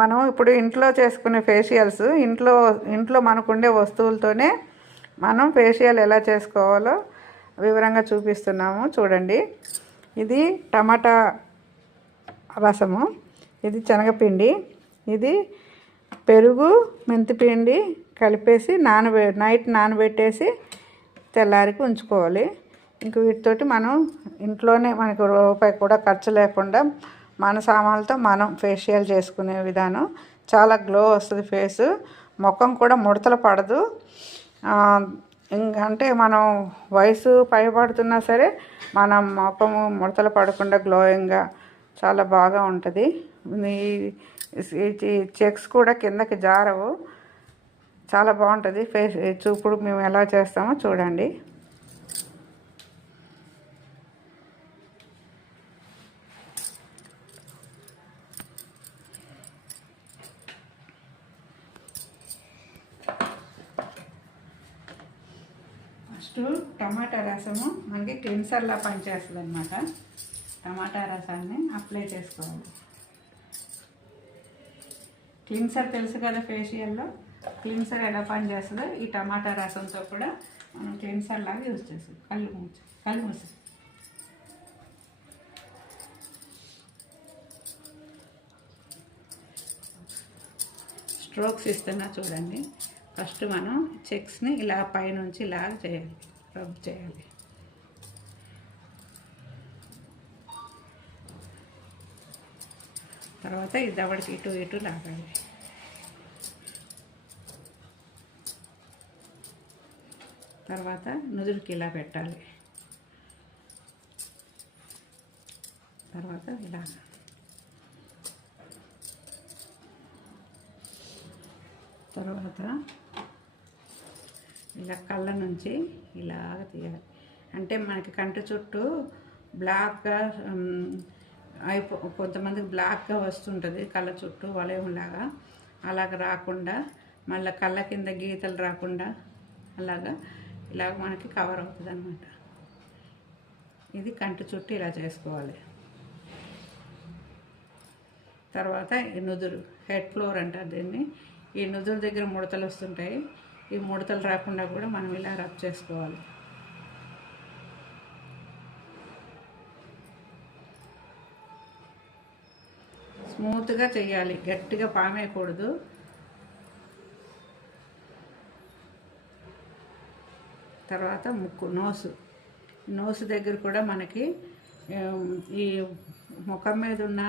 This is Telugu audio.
మనం ఇప్పుడు ఇంట్లో చేసుకునే ఫేషియల్స్ ఇంట్లో మనకుండే వస్తువులతోనే మనం ఫేషియల్ ఎలా చేసుకోవాలో వివరంగా చూపిస్తున్నాము చూడండి. ఇది టమాటా రసము, ఇది శనగపిండి, ఇది పెరుగు, మెంతిపిండి కలిపేసి నైట్ నానబెట్టేసి తెల్లారికి ఉంచుకోవాలి. ఇంక వీటితోటి మనం ఇంట్లోనే మనకు రూపాయి కూడా ఖర్చు లేకుండా మన సామాన్లతో మనం ఫేషియల్ చేసుకునే విధానం. చాలా గ్లో వస్తుంది ఫేసు, ముఖం కూడా ముడతలు పడదు. అంటే మనం వయసు పైబడుతున్నా సరే మన ముఖము ముడతలు పడకుండా గ్లోయింగ్గా చాలా బాగా ఉంటుంది. ఈ చెక్స్ కూడా కిందకి జారవు, చాలా బాగుంటుంది ఫేస్. ఇప్పుడు మేము ఎలా చేస్తామో చూడండి. ఫస్ట్ టమాటా రసము మనకి క్లిన్సర్లా పనిచేస్తుంది అన్నమాట. టమాటా రసాన్ని అప్లై చేసుకోవాలి. క్లిన్సర్ తెలుసు కదా, ఫేషియల్లో క్లిన్సర్ ఎలా పనిచేస్తుందో ఈ టమాటా రసంతో కూడా మనం క్లిన్సర్ లాగా యూజ్ చేస్తాం. కళ్ళు మూసి స్ట్రోక్స్ ఇస్తున్నా చూడండి. ఫస్ట్ మనం చెక్స్ని ఇలా పైనుంచి ఇలా చేయాలి, రబ్ చేయాలి. తర్వాత ఈ దవడికి ఇటు లాగాలి. తర్వాత నుదురుకి ఇలా పెట్టాలి. తర్వాత ఇలా తర్వాత ఇలా కళ్ళ నుంచి ఇలాగ తీయాలి. అంటే మనకి కంటి చుట్టూ బ్లాక్గా కొంతమందికి బ్లాక్గా వస్తుంటుంది కళ్ళ చుట్టూ వలయంలాగా. అలాగ రాకుండా, మళ్ళీ కళ్ళ కింద గీతలు రాకుండా ఇలాగ మనకి కవర్ అవుతుంది అన్నమాట. ఇది కంటి చుట్టూ ఇలా చేసుకోవాలి. తర్వాత ఈ నుదురు, హెడ్ ఫ్లోర్ అంటారు దీన్ని. ఈ నుదురు దగ్గర ముడతలు వస్తుంటాయి, ఈ ముడతలు రాకుండా కూడా మనం ఇలా రబ్ చేసుకోవాలి. స్మూత్గా చేయాలి, గట్టిగా పామేయకూడదు. తర్వాత ముక్కు, నోసు దగ్గర కూడా మనకి ఈ ముఖం మీద ఉన్న